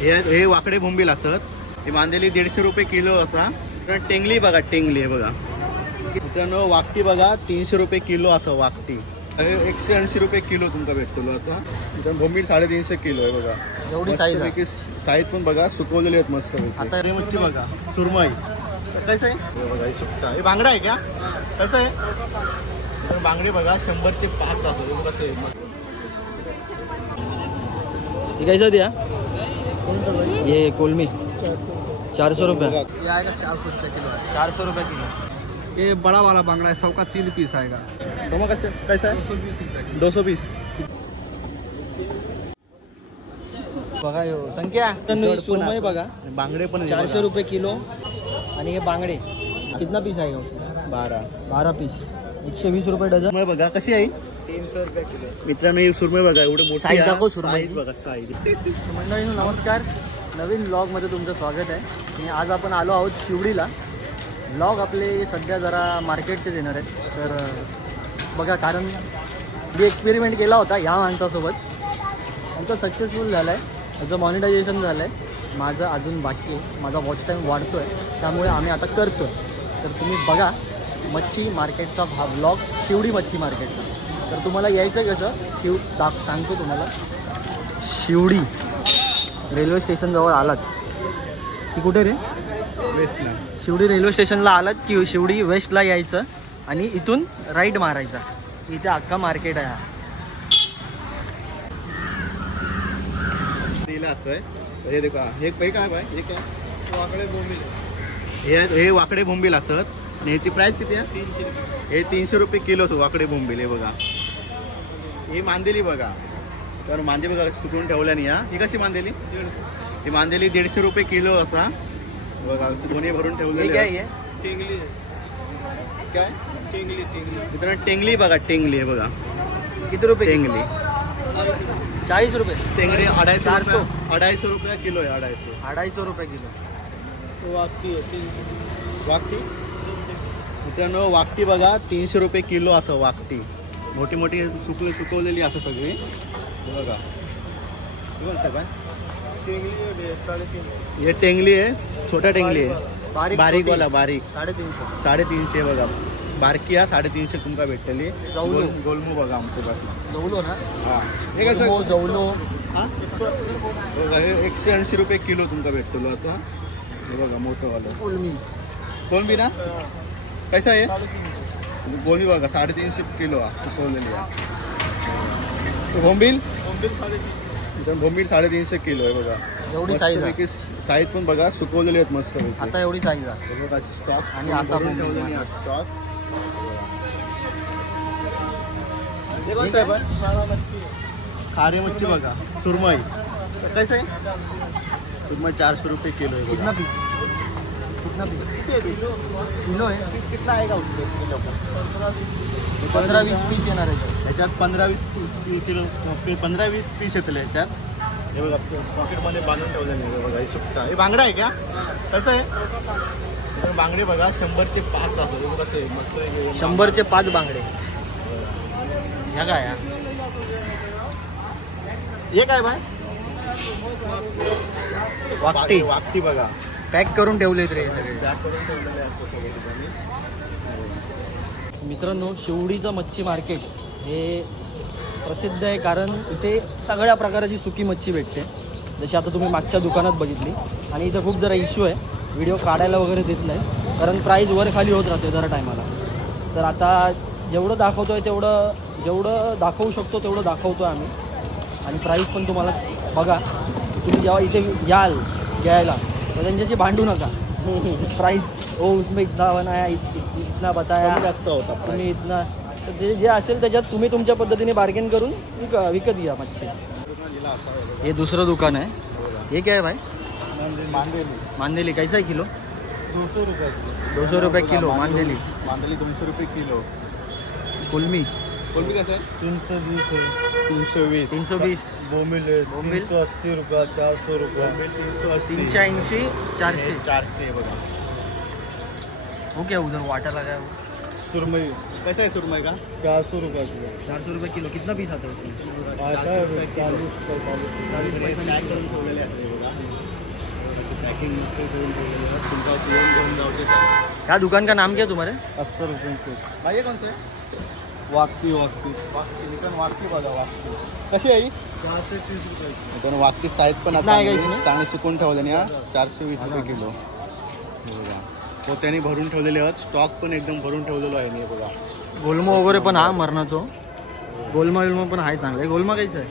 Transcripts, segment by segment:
हे वाकडे बोंबील असत ते मांदेली 150 रुपये किलो असा. पण टेंगली बघा, टेंगली आहे बघा मित्रांनो. वाकटी बघा 300 रुपये किलो असं वाकटी. 180 रुपये किलो तुमका भेटतो असा. मित्रांनो बोंबील 350 किलो आहे बघा. एवढी साईज आहे. साईज पण बघा सुकवलेली आहेत मस्त. आता हे मच्छी बघा सुरमई कसं आहे हे बघा. हे सुकटा हे बांगडा आहे का कसं आहे. बांगडे बघा 100चे 5 असतो कसं आहे मस्त. कैसा दिया ये कोलमी 400 रुपये. ये आएगा 400 रुपये किलो है। 400 रुपये किलो. ये बड़ा वाला बांगड़ा है, 100 का 3 पीस आएगा। कैसा है 220. बघा संख्या सुरमई बघा बांगडे पण 400 रुपये किलो. आणि हे बांगडे कितना पीस आएगा उसमें 12 पीस 120 रुपये डझन. सुरमई बघा कशी आहे 300 रुपये किलो। मित्रांनो ही सुरमई बघा एवढे मोठी साईज दाखव सुरमई. साईज बघा साईज. मंडळींनो नमस्कार, नवीन ब्लॉगमध्ये तुमचं स्वागत आहे. आणि आज आपण आलो आहोत शिवडीला. ब्लॉग आपले सध्या जरा मार्केटचेच येणार आहेत. तर बघा, कारण मी एक्सपेरिमेंट केला होता ह्या माणसासोबत, त्यांचं सक्सेसफुल झालं आहे. त्याचं मॉनिटायझेशन झालं आहे. माझं अजून बाकी आहे. माझा वॉच टाईम वाढतो आहे, त्यामुळे आम्ही आता करतो आहे. तर तुम्ही बघा मच्छी मार्केटचा हा ब्लॉग, शिवडी मच्छी मार्केटचा. तर तुम्हाला यायचं कसं सांगतो तुम्हाला. शिवडी रेल्वे स्टेशनजवळ आलात की कुठे रे वेस्टला. शिवडी रेल्वे स्टेशनला आलात की शिवडी वेस्टला यायचं आणि इथून राईट मारायचा. इथे अख्खा मार्केट आहे. असं आहे हे देखा. हे काय बाय हे काय वाकडे बोंबील हे वाकडे बोंबील असत. याची प्राइस किती आहे 300 रुपये. हे 300 रुपये किलो वाकडे बोंबील. हे बघा ही मांदेली बघा. तर मांदे बघा सुकून ठेवल्या नाही. ही कशी मांदेली ही मांदेली 150 रुपये किलो असा बघा. दोन्ही भरून ठेवलेली आहे. टेंगली काय टेंगली मित्रांनो टेंगली बघा. टेंगली आहे बघा. किती रुपये टेंगली 40 रुपये. टेंगडी 250 400. 250 रुपये किलो आहे. 250 रुपये किलो. वाकटी है 300। वाकटी मित्रांनो वाकटी बघा 300 रुपये किलो असं वाकटी. मोठी मोठी सुकवलेली असं सगळी बघा. टेंगली 350। हे टेंगली आहे. छोटा टेंगली आहे. बारीक वाला बारीक 350. 350 बघा. बारकी हा 350 तुमका भेटलेली. जवलो. गोलमू बघा आमच्या पासून. जवलो ना. हा हे कसं जवलो. हा बघा हे 180 रुपये किलो तुमका भेटतो असं. हे बघा मोठं वालं कोलमी. कोलंबी ना कैसा आहे कोलंबी बघा 350 किलो सुकवलेली आहे. बोंबील बोंबील 350 किलो आहे बघा. एवढी साईज आहे. साईज पण बघा सुकवलेली आहेत मस्त. आता एवढी साईज आहे. बघा स्टॉक आणि असा ठेवलेली आहे स्टॉक. खारी मच्छी बघा सुरमई कैसे आहे सुरमई 400 रुपये किलो आहे. कितना पीस किलो आहे. कितना आएगा उसके किलो 15-20 पीस येणार आहे. याच्यात 15-20 किलो 15-20 पीस येतले याच्यात. हे बघा पॉकेटमध्ये बांधून ठेवलेले आहे बघा. हे सुकटा हे बांगडा आहे का कसं आहे. बांगडे बघा 100चे 5 असतो कसं आहे मस्त. 100चे 5 बांगडे. ह्या काय हे काय बाय वाकटी. वाकटी बघा पॅक करून ठेवलेत रे सगळे. पॅक करून ठेवलेले असतं सगळे ठिकाणी. मित्रांनो शिवडीचं मच्छी मार्केट हे प्रसिद्ध आहे, कारण इथे सगळ्या प्रकारची सुकी मच्छी भेटते. जशी आता तुम्ही मागच्या दुकानात बघितली. आणि इथं खूप जरा इश्यू आहे, व्हिडिओ काढायला वगैरे देत नाही, कारण प्राईस वर खाली होत राहते दर टायमाला. तर आता जेवढं दाखवतो आहे जेवढं दाखवू शकतो तेवढं दाखवतो आहे आम्ही. आणि प्राईस पण तुम्हाला बघा. तुम्ही जेव्हा इथे याल घ्यायला तर त्यांच्याशी भांडू नका. प्राईस हो उसमें इतना बनाया इतना बताया जास्त होता तुम्ही इतना. तर जे असेल त्याच्यात तुम्ही तुमच्या पद्धतीने बार्गेन करून विकत घ्या मच्छी. हे दुसरं दुकान आहे. हे काय आहे भाई मांदेली कैसा आहे किलो 200 रुपये 200 रुपये किलो मांदेली. 200 रुपये किलो. कोलमी कैसा आहे 320 है। 320 बोंबिल 380 रुपये 400 रुपये 380 400 400 बघा. हो क्या उधर वाटर लगा है वो सुरमई कैसा है सुरमई का? 400 रुपये किलो 400 रुपये किलो. कितना पीस आता है उसमें? आता है 40-45 पॅक करून ठेवलेले आहेत हे बघा. पॅकिंग मस्त करून ठेवलेले आहेत. तुमचा जेवण घेऊन जाऊ देतात. क्या दुकान का नाम क्या है तुम्हारे? अफसर हुसैन से भाई हे कोणतं आहे? वाकती वाकती बघा वाकती. कशी आहे ही? 4 से 30 रुपये पण वाकती साईज पण कितना आहे का चांगली इसमें? चांगली सुकून ठेवले ना. 420 रुपये किलो. हे बघा पोत्याने भरून ठेवलेले आहेत. स्टॉक पण एकदम भरून ठेवलेलो आहे हे बघा. गोलमा वगैरे पण हा मरणाचो. गोलमा विलमा पण आहे चांगले. गोलमा कैसा आहे?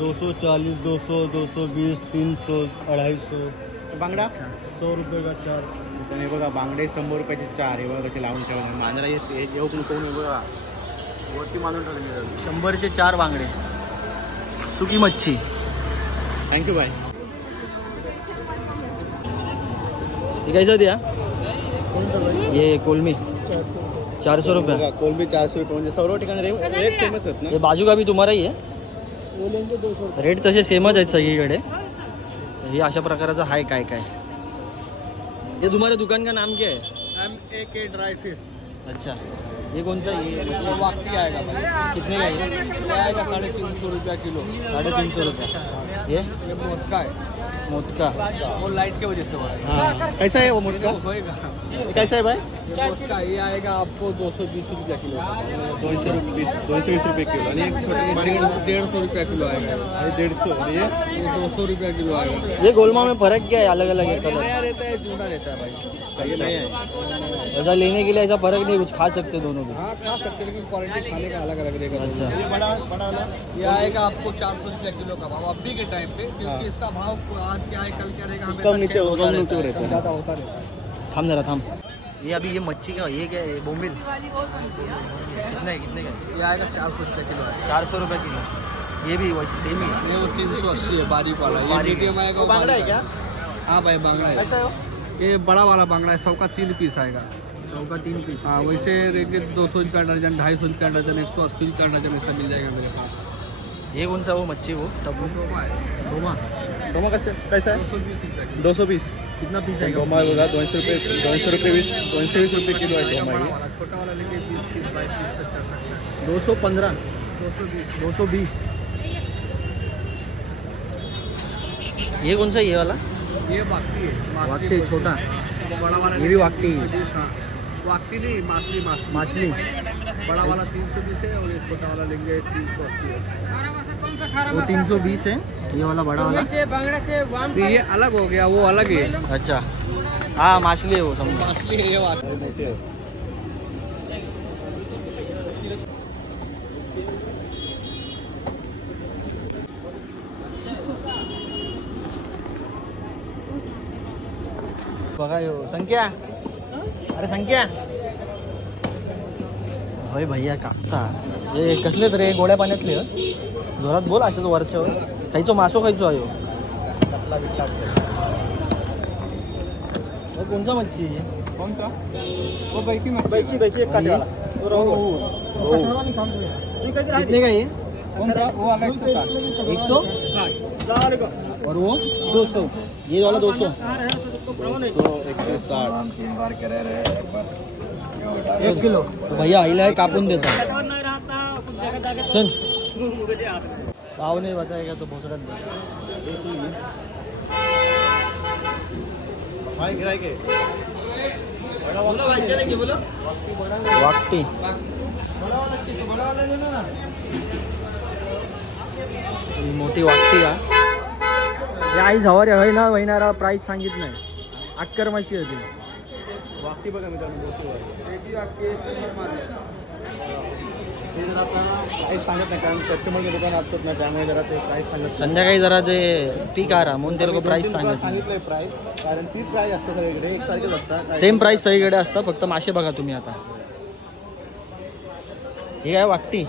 240, 200, 220, 300, 250. बांगडा 100 रुपये का 4. हे बघा बांगडे 100 रुपयाचे 4. हे बघा कसे लावून ठेवले. मांजरा येऊ कोण हे बघा वरती मानून ठेवले. 100चे 4 बांगडे. सुकी मच्छी. Thank you bye. ये कैसा दिया? ये कोलमी 400 रुपये. बघा कोलंबी 400 रुपये. म्हणजे सर्व ठिकाणी रेट सेमच आहेत ना. ये बाजू का भी तुम्हारा ही है? वो लेंगे 200 रेट तसे सेमच आहेत सगळीकडे. हे अशा प्रकारचं आहे काय काय. ये तुम्हारे दुकान का नाम क्या है? MAK dry fish. अच्छा ये कौन सा? ये वाकती आएगा भाई. कितने का है? ये आएगा 350 रुपया किलो. 350 रुपये. ये ये मोटका है. मोटका. वो लाइट की वजह से हो रहा है. हाँ. कैसा आहे वो मुटका? होएगा. कैसा आहे बाय? ये मोटका ये आएगा आपको 220 रुपया किलो. 220 रुपये किलो. आणि एक छोटे बारीक 150 रुपया किलो आएगा. आणि 150. आणि हे ये 200 रुपया किलो आएगा. ये गोलमा में फर्क क्या है? अलग अलग है कलर. नया रहता है जूना रहता है भाई. सही नाही आहे. ऐसा लेने के लिए ऐसा फर्क नहीं, कुछ खा सकते दोनों भी. हाँ खा सकते हैं लेकिन क्वालिटी खाने का अलग अलग रहेगा. अच्छा. ये बड़ा वाला ये आएगा आपको 400 रुपया किलो का भाव अभी के टाइम पे. हाँ. क्योंकि इसका भाव आज क्या है कल क्या रहेगा हमें कम नीचे होता कम रहता नीचे है, रहता कम है. ज़्यादा होता रहता है. थाम जरा थाम. ये अभी ये मच्छी का ये क्या है? बोम्बिल कितने है? कितने का है? ये आएगा 400 रुपया किलो आएगा. 400 रुपये किलो. ये भी वैसे सेम ही है. ये वो 380 है बारीक वाला. ये बारीक है. मीडियम आएगा. वो बांगड़ा है क्या? हाँ भाई बांगड़ा है. कैसा है वो? ये बड़ा वाला बांगड़ा है. 100 का 3 पीस आएगा. 100 का 3 पीस. हाँ वैसे रेंगे 200 का दर्जन, 250 का दर्जन, 180 का दर्जन ऐसा मिल जाएगा मेरे पास. ये कौन सा वो मच्छी वो टबू? रोमा है. रोमा. डोमा कैसा आहे? 220 220. रुपया किलो. कितना पीस है? डोमा बघा 200 रुपये 220 रुपये किलो आहे डोमा. बड़ा वाला छोटा वाला लेंगे 20 पीस 22 पीस तक चल सकता है. 215. 220. 220. ये कौन सा ये वाला? ये वाकती है. वाकटी छोटा. वो बड़ा वाला ये भी वाकटी है. 220. हाँ वाकती नहीं माछली. माछली. बड़ा वाला 320 है और ये छोटा वाला लेंगे 380 है. वो 320 है. ये वाला बड़ा वाला. तो ये अलग हो गया वो अलग है. अच्छा हाँ माछली है वो समझ. माछली है ये वाकती है. बघा यो संख्या. अरे संख्या. होय भैया कापता. हे कसले तरी गोड्या पाण्यातले हं? जोरात बोल असं वरच्यावर. खायचो मासो खायचो आयो. कोणता मच्छी आहे? कोणता? वो बैठी बैठी एक काटेवाला. कितने का ये? कोणता? वो अलग से था. 100 और वो 200. ये वाला 200. 160. 1 किलो. तो भैया आईला कापून देता. चल भाव नहीं बताएगा तो भोसड़त दे. भाई गिराई के वाकटी. ही मोठी वाकटी का? हे आई झवारी आहे ना वहिनारा प्राईस सांगित नाही. अक्कर माशी होती. वाकटी बघा मित्रांनो. ते जर आता काही सांगत नाही कारण कस्टमरचे दुकान असतात ना त्यामुळे जरा ते प्राईस सांगत नाही. संध्याकाळी जरा ते पीक आ रहा म्हणून ते लोक प्राईस सांगत. सांगितलंय प्राईस कारण तीच प्राईस असते सगळीकडे एकसारखेच असतात. सेम प्राईस सगळीकडे असतं फक्त मासे बघा तुम्ही आता. हे काय वाकटी.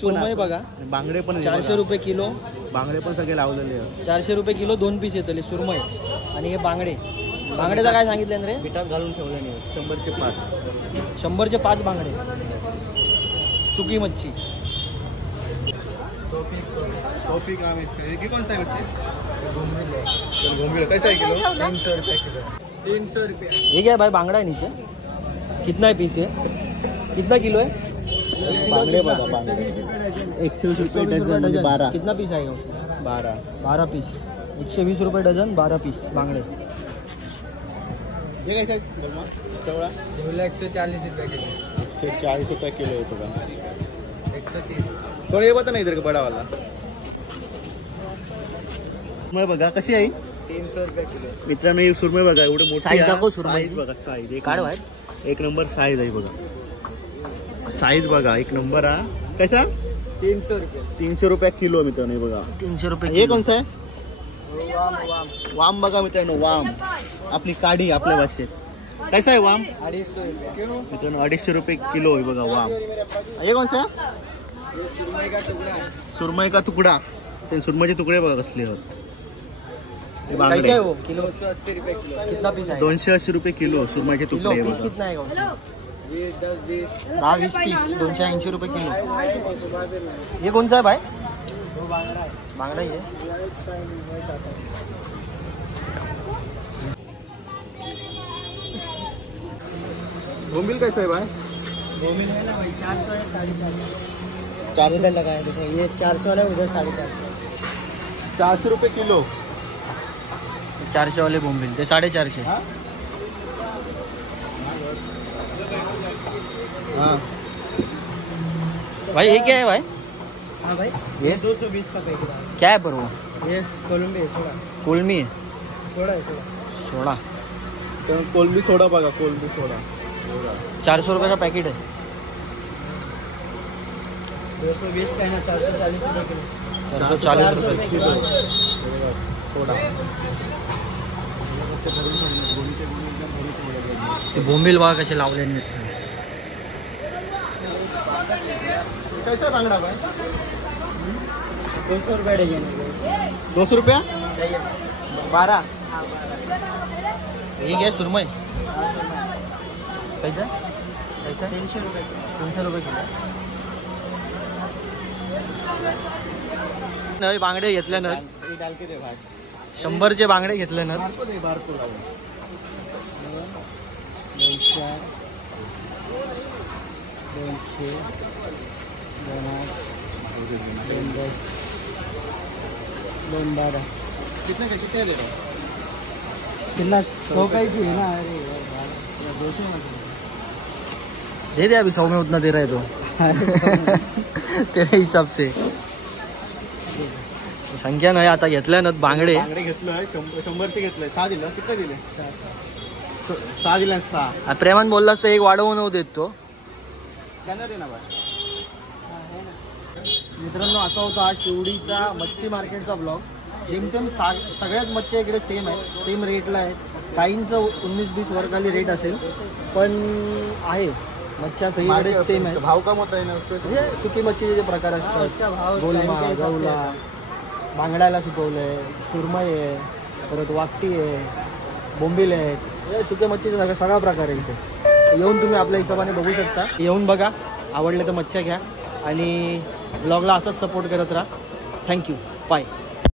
सुरमई बघा बांगडे पण 400 रुपये किलो. बांगडे पण सगळे लावलेले आहेत. 400 रुपये किलो 2 पीस येतले सुरमई. आणि हे बांगडे. बांगड्याचा काय सांगितलं रे? पिठात घालून ठेवले नाही. 100चे 5. 100चे 5 बांगडे. सुकी मच्छी. टोपी काम इसका ये कौन सा है बच्चे? घोंगड़ी कैसा है किलो? 300 रुपया किलो. 300 रुपये ये क्या है भाई? बांगड़ा है नीचे। कितना है पीस है? कितना किलो है? बांगडे बघा बांगडे 120 रुपये डझन म्हणजे 12 कितना पीस आएगा उसमें? 12 पीस 120 रुपये डझन 12 पीस बांगड़े। हे काय बोलमा शेवळा 140 रुपये किलो 140 रुपये किलो येतो का? 130 थोडं हे बता नाही इधर का बडावाला मग बघा कशी आहे 300 रुपये किलो मित्रांनो ही सुरमई बघा एवढे मोठी Size दाखव सुरमई. साईज बघा साईज काढ बाहेर. एक नंबर साईज आहे बघा साईज बघा एक नंबर हा कैसा 300 रुपये 300 रुपये किलो मित्रांनो हे बघा 300 रुपये हे कोणसा आहे वाम वाम वाम बघा मित्रांनो वाम आपली काढी आपल्या भाषेत कैसा आहे वाम 250 रुपये मित्रांनो 250 रुपये किलो आहे बघा वाम हे कोणसा ये सुरमई का टुकड़ा है सुरमई का तुकडा ते सुरमईचे तुकडे बघा कसले आहेत हे कैसा बांगडे है वो किलो? 280 रुपये किलो कितना पीस आएगा? 280 रुपये किलो सुरमईचे किलो तुकडे पीस बघा कितना आएगा उसमें? ये 10-20 10-20 पीस 280 रुपये किलो। ये कौन सा है भाई? वो बांगड़ा है बांगड़ा ही है। बोंबील कैसा है भाई गोमिल है ना भाई 400 है 450। 400 इधर लगाए देखो ये 400 वाला है उधर 450। 400 रुपये किलो 400 वाले बोंबिल ते 450। हाँ हाँ भाई ये क्या है भाई? हाँ भाई ये 220 का पैकेट है क्या है पर वो? ये कोलंबी है सोडा कोलमी है सोडा है सोडा सोडा। कोलंबी सोडा बघा कोलंबी सोडा 400 रुपये का पैकेट है। 220 का है ना 440 रुपये किलो 440 रुपये किलो सोडा ते बोंबील बघा कसे लावले आहेत. कैसा बांगडा भाई 200 रुपये डजन 200 रुपया 12 ये क्या है? सुरमई कैसा? 300 रुपये 300 रुपये किलो. नवे बांगडे घेतले ना ये डाल के दे भाई 100चे बांगडे घेतले ना बारको दे बारको लावून 212 कितने का कितने दे रहे हो कितना 100 का ही है ना अरे 200 दे दे अभी 100 में उतना दे रहा है तो तेरे हिसाब से संख्या नाही आता घेतल्या ना बांगडे बांगडे घेतलोय 100चे घेतलंय 6 दिलं किती दिले 6 दिले 6 प्रेमान बोललास तर एक वाढवून देत तो. देणार आहे ना भाई मित्रांनो असा होता हा शिवडीचा मच्छी मार्केटचा ब्लॉग. जेमतेम सगळ्याच मच्छ्या इकडे सेम आहे सेम रेटला आहे. काहींचं 19-20 वर खाली रेट असेल पण आहे मच्छ्या सगळीकडे सेम आहे. भाव कम होता है ना उसपे म्हणजे सुकी मच्छीचे जे प्रकार असतात गोलमा गवला बांगड्याला सुकवलंय सुरमई आहे परत वाकटी आहे बोंबील आहेत हे सुक्या मच्छीचा सगळा प्रकार आहे इथे. येऊन तुम्ही आपल्या हिशोबाने बघू शकता. येऊन बघा आवडलं तर मच्छ्या घ्या आणि ब्लॉगला असाच सपोर्ट करत राहा. Thank you bye.